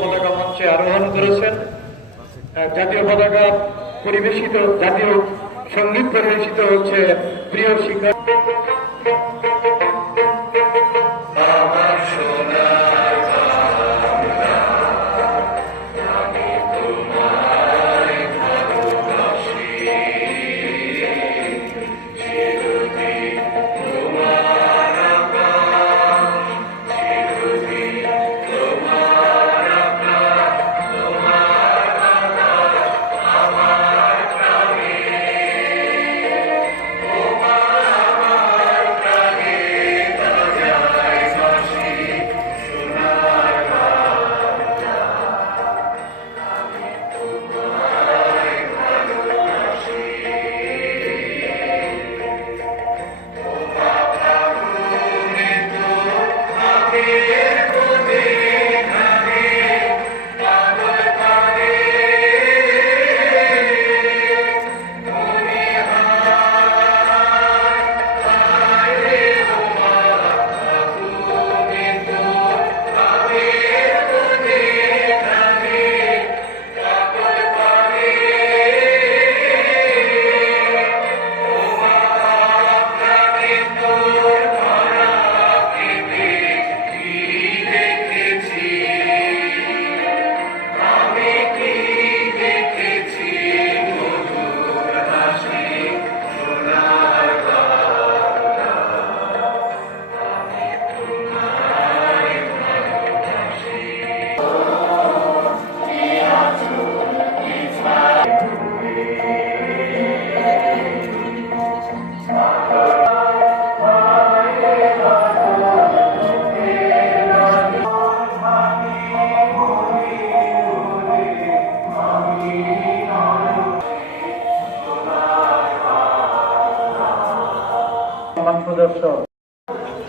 পতাকা মঞ্চে আরোহণ করেছেন। জাতীয় পতাকা পরিবেশিত জাতীয় সংগীত পরিবেশিত হচ্ছে প্রিয় শিক্ষক।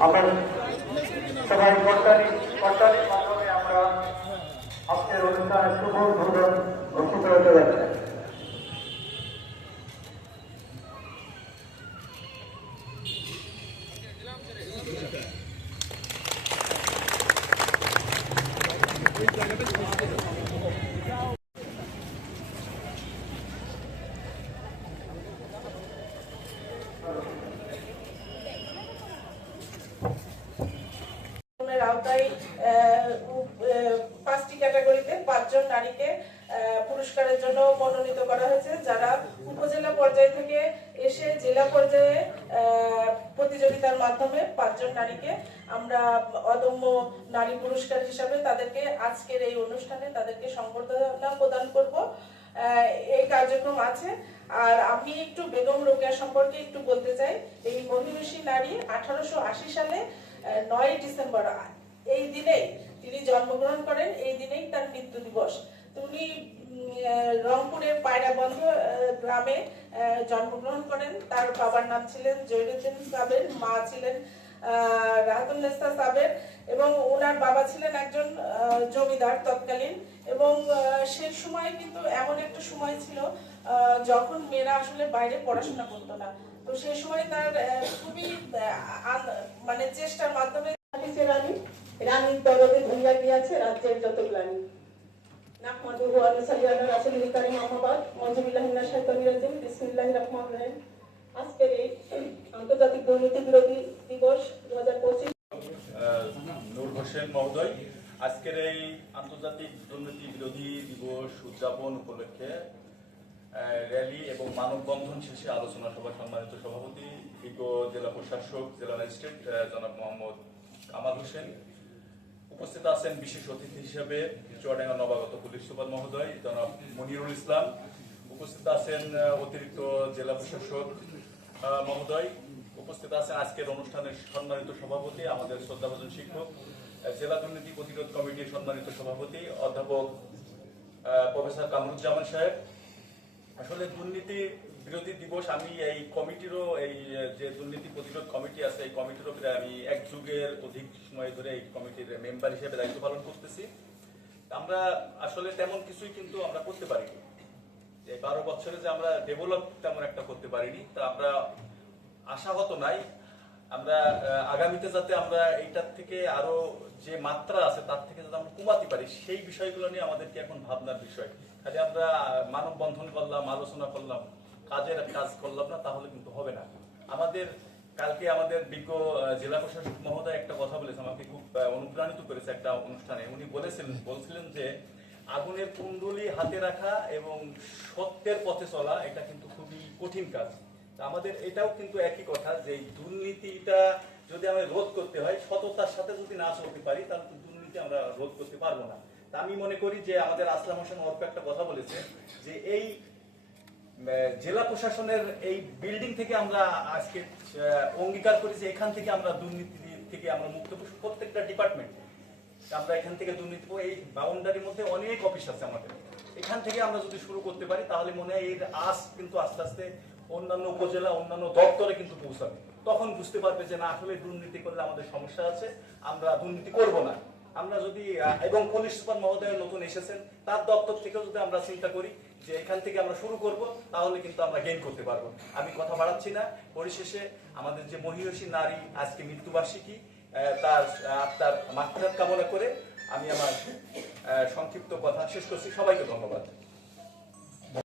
আমরা পাঁচজন নারীকে পুরস্কারের জন্য মনোনীত করা হয়েছে। যারা উপজেলা পর্যায় থেকে এসে জেলা পর্যায়ে প্রতিযোগিতার মাধ্যমে পাঁচজন নারীকে আমরা অদম্য নারী পুরস্কার হিসাবে তাদেরকে আজকের এই অনুষ্ঠানে তাদেরকে সংবর্ধনা প্রদান করব। এই কার্যক্রম আছে। আর আমি একটু বেগম রোকেয়া সম্পর্কে একটু বলতে চাই। এই মহিষী নারী আঠারোশো আশি সালে নয় ডিসেম্বর, এই দিনেই তিনি জন্মগ্রহণ করেন এই দিনেই তার মৃত্যু দিবস। উনি রংপুরের পায়রাবন্ধ গ্রামে জন্মগ্রহণ করেন। তার বাবার নাম ছিলেন জৈনুদ্দিন সাবের মা ছিলেন আহ, সাবের এবং ওনার বাবা ছিলেন একজন জমিদার তৎকালীন এবং সেই সময় কিন্তু এমন একটা সময় ছিল যখন মেয়েরা আসলে বাইরে পড়াশোনা করতো না। তো সেই সময় তার খুবই মানে চেষ্টার মাধ্যমে রানীর দরদে ধরিয়া গিয়াছে রাজ্যের যত গ্লানি। আজকের এই আন্তর্জাতিক দুর্নীতি বিরোধী দিবস 2025 আহ, নূর হোসেন মহোদয় আজকের এই আন্তর্জাতিক দুর্নীতি বিরোধী দিবস উদযাপন উপলক্ষে র্যালি এবং মানববন্ধন শেষে আলোচনা সভা সম্মানিত সভাপতি জেলা প্রশাসক জেলা ম্যাজিস্ট্রেট জনাব মোহাম্মদ কামাল হোসেন। উপস্থিত আছেন বিশেষ অতিথি হিসেবে চুয়াডাঙ্গা নবাগত পুলিশ সুপার মহোদয়, জনাব মনিরুল ইসলাম। উপস্থিত আছেন অতিরিক্ত জেলা প্রশাসক মহোদয়। উপস্থিত আছেন আজকের অনুষ্ঠানের সম্মানিত সভাপতি, আমাদের শ্রদ্ধাভাজন শিক্ষক জেলা দুর্নীতি প্রতিরোধ কমিটির সম্মানিত সভাপতি, অধ্যাপক প্রফেসর কামরুজ্জামান সাহেব। আসলে দুর্নীতি বিরোধী দিবস, আমি এই কমিটিরও এই যে দুর্নীতি প্রতিরোধ কমিটি আছে, এই কমিটিরও প্রায় আমি এক যুগের অধিক সময় ধরে এই কমিটির মেম্বার হিসেবে দায়িত্ব পালন করতেছি। আমরা আসলে তেমন কিছুই কিন্তু আমরা করতে পারিনি। এই বারো বছরে যে আমরা ডেভেলপ তেমন একটা করতে পারিনি। তা আমরা আশাহত নাই। আমরা আগামীতে যাতে আমরা এইটার থেকে আরও যে মাত্রা আছে, তার থেকে যাতে আমরা কমাতে পারি, সেই বিষয়গুলো নিয়ে আমাদেরকে এখন ভাবনার বিষয়। খালি আমরা আহ, মানববন্ধন করলাম আলোচনা করলাম কাজের কাজ করলাম না তাহলে কিন্তু হবে না। আমাদের কালকে আমাদের বিজ্ঞ জেলা প্রশাসক মহোদয় একটা কথা বলেছে আমাকে খুব অনুপ্রাণিত করেছে একটা অনুষ্ঠানে। উনি বলেছিলেন বলছিলেন যে আগুনের কুণ্ডলি হাতে রাখা এবং সত্যের পথে চলা এটা কিন্তু খুবই কঠিন কাজ। আমাদের এটাও কিন্তু একই কথা যে দুর্নীতিটা যদি আমরা রোধ করতে হয় সততার সাথে যদি না চলতে পারি তাহলে দুর্নীতি আমরা রোধ করতে পারব না। আমি মনে করি যে আমাদের আসলাম হোসেন অর্প একটা কথা বলেছে যে এই জেলা প্রশাসনের এই বিল্ডিং থেকে আমরা আজকে অঙ্গীকার করি যে এখান থেকে আমরা দুর্নীতি থেকে আমরা মুক্ত। প্রত্যেকটা ডিপার্টমেন্ট আমরা এখান থেকে দুর্নীতি। এই বাউন্ডারির মধ্যে অনেক অফিস আছে আমাদের এখান থেকে আমরা যদি শুরু করতে পারি, তাহলে মনে হয় এর আস কিন্তু আস্তে আস্তে অন্যান্য উপজেলা, অন্যান্য দপ্তরে কিন্তু পৌঁছাবে তখন বুঝতে পারবে যে না, আসলে দুর্নীতি করলে আমাদের সমস্যা আছে, আমরা দুর্নীতি করব না আমরা যদি এবং পুলিশ সুপার মহোদয় নতুন এসেছেন, তার দপ্তর থেকেও যদি আমরা চিন্তা করি যে এখান থেকে আমরা শুরু করব, তাহলে কিন্তু আমরা গেইন করতে পারব। আমি কথা বাড়াচ্ছি না। পরিশেষে আমাদের যে মহিষী নারী আজকে মৃত্যুবার্ষিকী তার আত্মার তার মাত্রার কামনা করে আমি আমার সংক্ষিপ্ত কথা শেষ করছি। সবাইকে ধন্যবাদ।